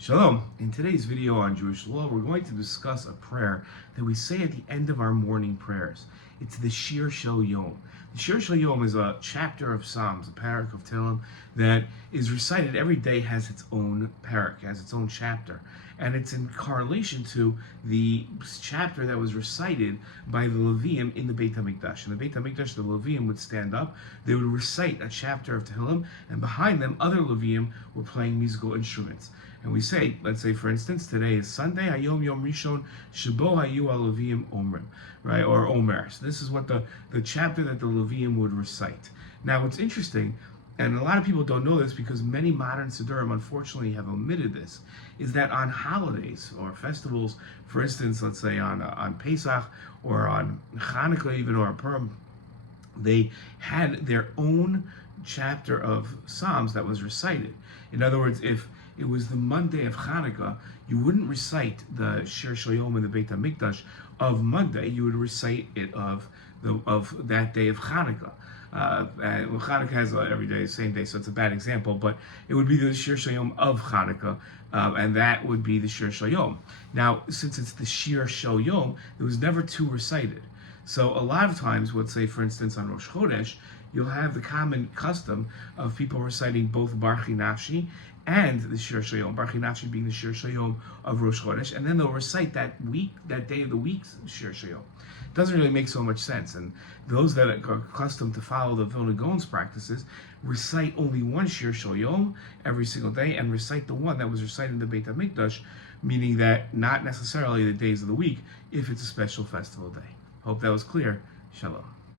Shalom. In today's video on Jewish law, we're going to discuss a prayer that we say at the end of our morning prayers. It's the SHIR SHEL YOM. The SHIR SHEL YOM is a chapter of Psalms, a parak of Tehillim that is recited every day, has its own parak, has its own chapter. And it's in correlation to the chapter that was recited by the Levium in the Beit HaMikdash. In the Beit HaMikdash, the Levium would stand up, they would recite a chapter of Tehillim, and behind them, other Levium were playing musical instruments. And we say, let's say for instance, today is Sunday, Hayom Yom Rishon, Shebo Hayu HaLeviim Omrim, right, or Omer. So this is what the chapter that the Levium would recite. Now what's interesting, and a lot of people don't know this because many modern Siddurim unfortunately have omitted this, is that on holidays or festivals, for instance, let's say on Pesach or on Hanukkah even, or Purim, they had their own chapter of Psalms that was recited. In other words, if it was the Monday of Hanukkah, you wouldn't recite the SHIR SHEL YOM in the Beit HaMikdash of Monday, you would recite it of that day of Hanukkah. Hanukkah has every day the same day, so it's a bad example, but it would be the SHIR SHEL YOM of Hanukkah, and that would be the SHIR SHEL YOM. Now, since it's the SHIR SHEL YOM, there was never two recited. So a lot of times, let's say for instance on Rosh Chodesh, you'll have the common custom of people reciting both Barchi Nafshi and the SHIR SHEL YOM, Barchi Nafshi being the SHIR SHEL YOM of Rosh Chodesh, and then they'll recite that day of the week's SHIR SHEL YOM. It doesn't really make so much sense, and those that are accustomed to follow the Vilna Gaon's practices recite only one SHIR SHEL YOM every single day, and recite the one that was recited in the Beit HaMikdash, meaning that not necessarily the days of the week if it's a special festival day. Hope that was clear. Shalom.